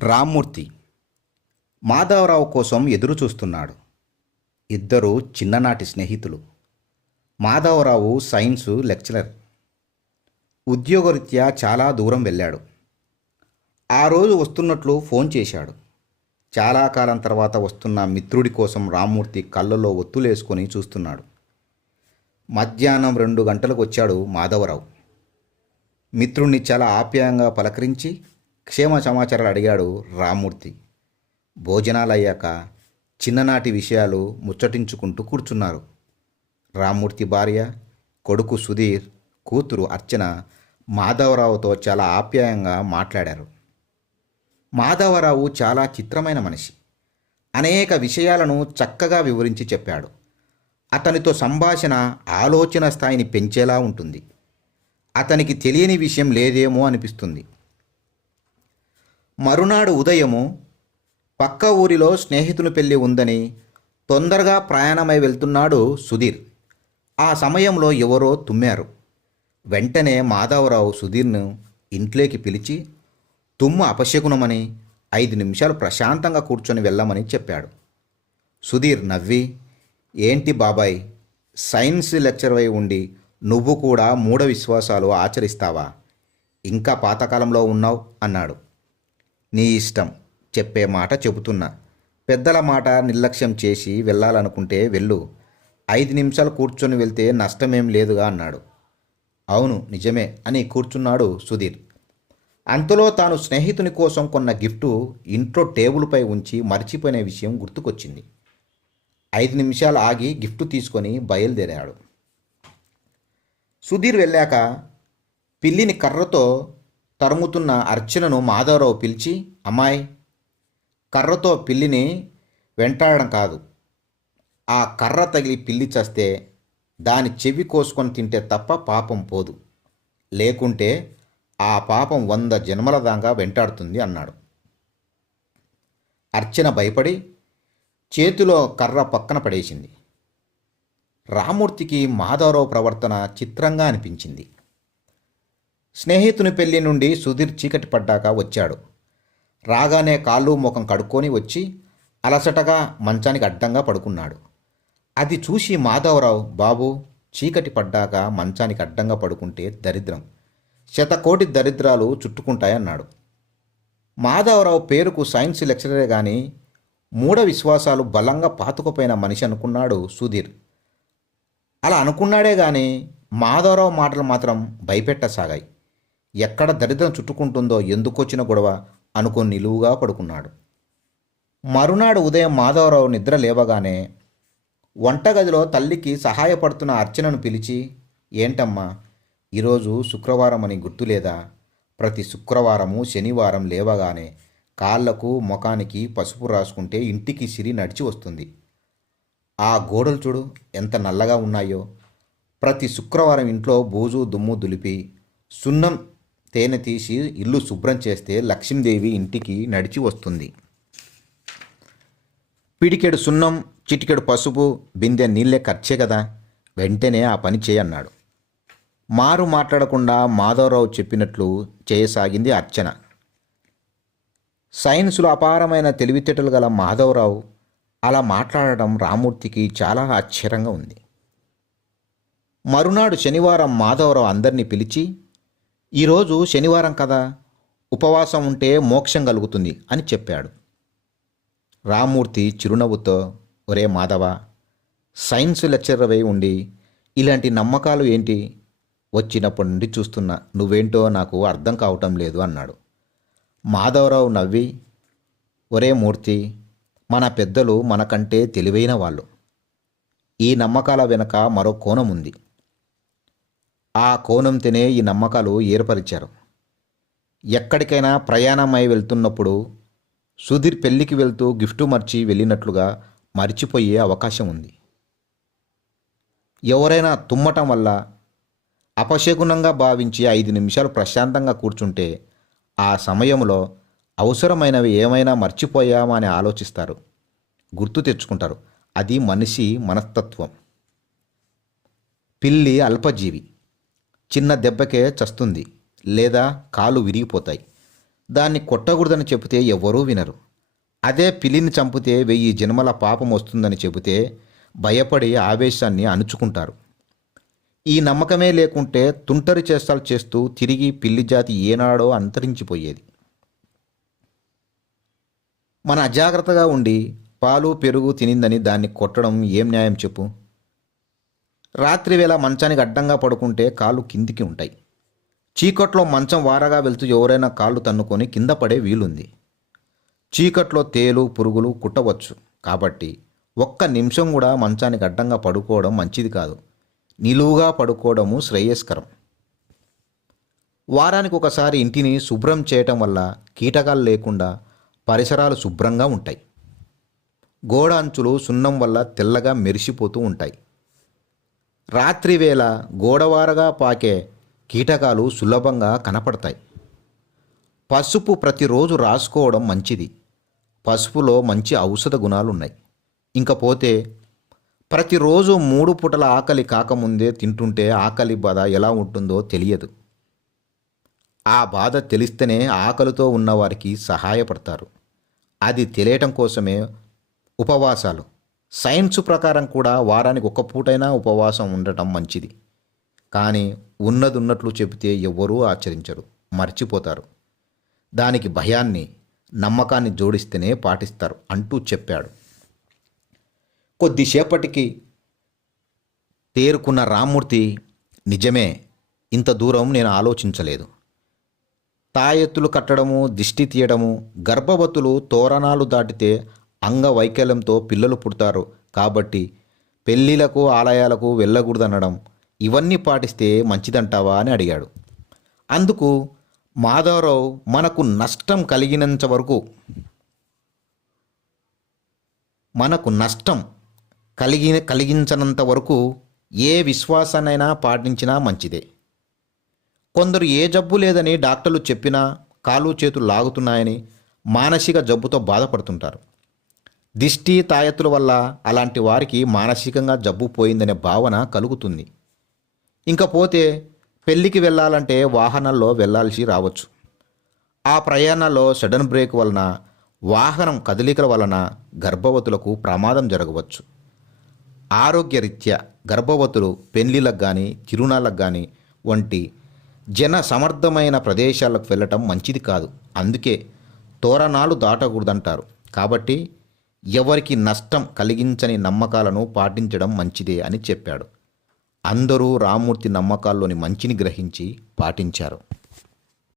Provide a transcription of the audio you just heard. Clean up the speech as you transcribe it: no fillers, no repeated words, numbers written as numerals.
రామ్మూర్తి మాధవరావు కోసం ఎదురు చూస్తున్నాడు. ఇద్దరు చిన్ననాటి స్నేహితులు. Madhavarao science lecturer. ఉద్యోగరీత్యా చాలా దూరం వెళ్ళాడు. ఆ రోజు వస్తున్నట్లు ఫోన్ చేశాడు. చాలా కాలం తర్వాత వస్తున్న మిత్రుడి కోసం రామ్మూర్తి కళ్ళలో ఒత్తులేసుకొని చూస్తున్నాడు. మధ్యాహ్నం 2 గంటలకు వచ్చాడు మాధవరావు. మిత్రుణ్ణి చాలా ఆప్యాయంగా పలకరించి క్షేమ సమాచారాలు అడిగాడు రామ్మూర్తి. భోజనాలయ్యాక చిన్ననాటి విషయాలు ముచ్చటించుకుంటూ కూర్చున్నారు. రామ్మూర్తి భార్య, కొడుకు సుధీర్, కూతురు అర్చన మాధవరావుతో చాలా ఆప్యాయంగా మాట్లాడారు. మాధవరావు చాలా చిత్రమైన మనిషి. అనేక విషయాలను చక్కగా వివరించి చెప్పాడు. అతనితో సంభాషణ ఆలోచన స్థాయిని పెంచేలా ఉంటుంది. అతనికి తెలియని విషయం లేదేమో అనిపిస్తుంది. మరునాడు ఉదయము పక్క ఊరిలో స్నేహితుని పెళ్లి ఉందని తొందరగా ప్రయాణమై వెళ్తున్నాడు సుధీర్. ఆ సమయంలో ఎవరో తుమ్మారు. వెంటనే మాధవరావు సుధీర్ను ఇంట్లోకి పిలిచి తుమ్ము అపశకునమని 5 నిమిషాలు ప్రశాంతంగా కూర్చొని వెళ్ళమని చెప్పాడు. సుధీర్ నవ్వి, ఏంటి బాబాయ్, సైన్స్ లెక్చర్ అయి ఉండి నువ్వు కూడా మూఢ విశ్వాసాలు ఆచరిస్తావా? ఇంకా పాతకాలంలో ఉన్నావు అన్నాడు. నీ ఇష్టం, చెప్పే మాట చెబుతున్నా. పెద్దల మాట నిర్లక్ష్యం చేసి వెళ్ళాలనుకుంటే వెళ్ళు. 5 నిమిషాలు కూర్చొని వెళ్తే నష్టమేం లేదుగా అన్నాడు. అవును నిజమే అని కూర్చున్నాడు సుధీర్. అంతలో తాను స్నేహితుని కోసం కొన్న గిఫ్టు ఇంట్లో టేబుల్పై ఉంచి మర్చిపోయిన విషయం గుర్తుకొచ్చింది. 5 నిమిషాలు ఆగి గిఫ్ట్ తీసుకొని బయలుదేరాడు. సుధీర్ వెళ్ళాక పిల్లిని కర్రతో తరుముతున్న అర్చనను మాధవరావు పిలిచి, అమ్మాయి, కర్రతో పిల్లిని వెంటాడడం కాదు. ఆ కర్ర తగిలి పిల్లి చస్తే దాని చెవి కోసుకొని తింటే తప్ప పాపం పోదు. లేకుంటే ఆ పాపం 100 జన్మల దాకా వెంటాడుతుంది అన్నాడు. అర్చన భయపడి చేతిలో కర్ర పక్కన పడేసింది. రామ్మూర్తికి మాధవరావు ప్రవర్తన చిత్రంగా అనిపించింది. స్నేహితుని పెళ్లి నుండి సుధీర్ చీకటి పడ్డాక వచ్చాడు. రాగానే కాళ్ళు ముఖం కడుక్కొని వచ్చి అలసటగా మంచానికి అడ్డంగా పడుకున్నాడు. అది చూసి మాధవరావు, బాబు, చీకటి పడ్డాక మంచానికి అడ్డంగా పడుకుంటే దరిద్రం, 100 కోటి దరిద్రాలు చుట్టుకుంటాయన్నాడు. మాధవరావు పేరుకు సైన్స్ లెక్చరరే కానీ మూఢ విశ్వాసాలు బలంగా పాతుకుపోయిన మనిషి అనుకున్నాడు సుధీర్. అలా అనుకున్నాడే కానీ మాధవరావు మాటలు మాత్రం భయపెట్టసాగాయి. ఎక్కడ దరిద్రం చుట్టుకుంటుందో, ఎందుకొచ్చిన గొడవ అనుకొని నిలువుగా పడుకున్నాడు. మరునాడు ఉదయం మాధవరావు నిద్ర లేవగానే వంటగదిలో తల్లికి సహాయపడుతున్న అర్చనను పిలిచి, ఏంటమ్మా, ఈరోజు శుక్రవారం అని గుర్తులేదా? ప్రతి శుక్రవారము శనివారం లేవగానే కాళ్లకు ముఖానికి పసుపు రాసుకుంటే ఇంటికి సిరి నడిచి వస్తుంది. ఆ గోడలు చూడు ఎంత నల్లగా ఉన్నాయో. ప్రతి శుక్రవారం ఇంట్లో బూజు దుమ్ము దులిపి సున్నం తేనె తీసి ఇల్లు శుభ్రం చేస్తే లక్ష్మీదేవి ఇంటికి నడిచి వస్తుంది. పిడికెడు సున్నం, చిటికెడు పసుపు, బిందె నీళ్ళే ఖర్చే కదా, వెంటనే ఆ పని చేయన్నాడు. మారు మాట్లాడకుండా మాధవరావు చెప్పినట్లు చేయసాగింది అర్చన. సైన్సులో అపారమైన తెలివితేటలు గల మాధవరావు అలా మాట్లాడడం రామ్మూర్తికి చాలా ఆశ్చర్యంగా ఉంది. మరునాడు శనివారం మాధవరావు అందరినీ పిలిచి, ఈరోజు శనివారం కదా, ఉపవాసం ఉంటే మోక్షం కలుగుతుంది అని చెప్పాడు. రామ్మూర్తి చిరునవ్వుతో, ఒరే మాధవ, సైన్స్ లెక్చరర్ అయి ఉండి ఇలాంటి నమ్మకాలు ఏంటి? వచ్చినప్పటి నుండి చూస్తున్నా, నువ్వేంటో నాకు అర్థం కావటం లేదు అన్నాడు. మాధవరావు నవ్వి, ఒరే మూర్తి, మన పెద్దలు మనకంటే తెలివైన వాళ్ళు. ఈ నమ్మకాల వెనుక మరో కోణం ఉంది. ఆ కోణంతోనే ఈ నమ్మకాలు ఏర్పరిచారు. ఎక్కడికైనా ప్రయాణమై వెళ్తున్నప్పుడు సుధీర్ పెళ్లికి వెళ్తూ గిఫ్టు మర్చి వెళ్ళినట్లుగా మర్చిపోయే అవకాశం ఉంది. ఎవరైనా తుమ్మటం వల్ల అపశకునంగా భావించి 5 నిమిషాలు ప్రశాంతంగా కూర్చుంటే ఆ సమయంలో అవసరమైనవి ఏమైనా మర్చిపోయామా అని ఆలోచిస్తారు, గుర్తు తెచ్చుకుంటారు. అది మనిషి మనస్తత్వం. పిల్లి అల్పజీవి, చిన్న దెబ్బకే చస్తుంది లేదా కాళ్ళు విరిగిపోతాయి. దాన్ని కొట్టకూడదని చెబితే ఎవ్వరూ వినరు. అదే పిల్లిని చంపితే 1000 జన్మల పాపం వస్తుందని చెబితే భయపడి ఆవేశాన్ని అణుచుకుంటారు. ఈ నమ్మకమే లేకుంటే తుంటరి చేష్టాలు చేస్తూ తిరిగి పిల్లి జాతి ఏనాడో అంతరించిపోయేది. మన అజాగ్రత్తగా ఉండి పాలు పెరుగు తినిందని దాన్ని కొట్టడం ఏం న్యాయం చెప్పు? రాత్రి వేళ మంచానికి అడ్డంగా పడుకుంటే కాళ్ళు కిందికి ఉంటాయి. చీకట్లో మంచం వారగా వెళ్తూ ఎవరైనా కాళ్ళు తన్నుకొని కింద పడే వీలుంది. చీకట్లో తేలు పురుగులు కుట్టవచ్చు. కాబట్టి ఒక్క నిమిషం కూడా మంచానికి అడ్డంగా పడుకోవడం మంచిది కాదు. నిలువుగా పడుకోవడము శ్రేయస్కరం. వారానికి ఒకసారి ఇంటిని శుభ్రం చేయటం వల్ల కీటకాలు లేకుండా పరిసరాలు శుభ్రంగా ఉంటాయి. గోడ అంచులు సున్నం వల్ల తెల్లగా మెరిసిపోతూ ఉంటాయి. రాత్రి వేళ గోడవారగా పాకే కీటకాలు సులభంగా కనపడతాయి. పసుపు ప్రతిరోజు రాసుకోవడం మంచిది. పసుపులో మంచి ఔషధ గుణాలున్నాయి. ఇంకపోతే ప్రతిరోజు 3 పూటల ఆకలి కాకముందే తింటుంటే ఆకలి బాధ ఎలా ఉంటుందో తెలియదు. ఆ బాధ తెలిస్తేనే ఆకలితో ఉన్నవారికి సహాయపడతారు. అది తెలియటం కోసమే ఉపవాసాలు. సైన్స్ ప్రకారం కూడా వారానికి 1 పూటైనా ఉపవాసం ఉండటం మంచిది. కానీ ఉన్నదున్నట్లు చెబితే ఎవ్వరూ ఆచరించరు, మర్చిపోతారు. దానికి భయాన్ని నమ్మకాన్ని జోడిస్తేనే పాటిస్తారు అంటూ చెప్పాడు. కొద్దిసేపటికి తేరుకున్న రామ్మూర్తి, నిజమే, ఇంత దూరం నేను ఆలోచించలేదు. తాయెత్తులు కట్టడము, దిష్టి తీయడము, గర్భవతులు తోరణాలు దాటితే అంగవైకల్యంతో పిల్లలు పుడతారు కాబట్టి పెళ్ళిళ్ళకు ఆలయాలకు వెళ్ళకూడదనడం, ఇవన్నీ పాటిస్తే మంచిదంటావా అని అడిగాడు. అందుకు మాధవరావు, మనకు నష్టం కలిగించనంత వరకు ఏ విశ్వాసాన్నైనా పాటించినా మంచిదే. కొందరు ఏ జబ్బు లేదని డాక్టర్లు చెప్పినా కాలు చేతులు లాగుతున్నాయని మానసిక జబ్బుతో బాధపడుతుంటారు. దిష్టి తాయెత్తుల వల్ల అలాంటి వారికి మానసికంగా జబ్బు పోయిందనే భావన కలుగుతుంది. ఇంకపోతే పెళ్ళికి వెళ్ళాలంటే వాహనాల్లో వెళ్ళాల్సి రావచ్చు. ఆ ప్రయాణాల్లో సడన్ బ్రేక్ వలన, వాహనం కదలికల వలన గర్భవతులకు ప్రమాదం జరగవచ్చు. ఆరోగ్యరీత్యా గర్భవతులు పెళ్లిళ్ళకు కానీ తిరునాళ్ళకు కానీ వంటి జన సమర్థమైన ప్రదేశాలకు వెళ్ళటం మంచిది కాదు. అందుకే తోరణాలు దాటకూడదంటారు. కాబట్టి ఎవరికి నష్టం కలిగించని నమ్మకాలను పాటించడం మంచిదే అని చెప్పాడు. అందరూ రామ్మూర్తి నమ్మకాల్లోని మంచిని గ్రహించి పాటించారు.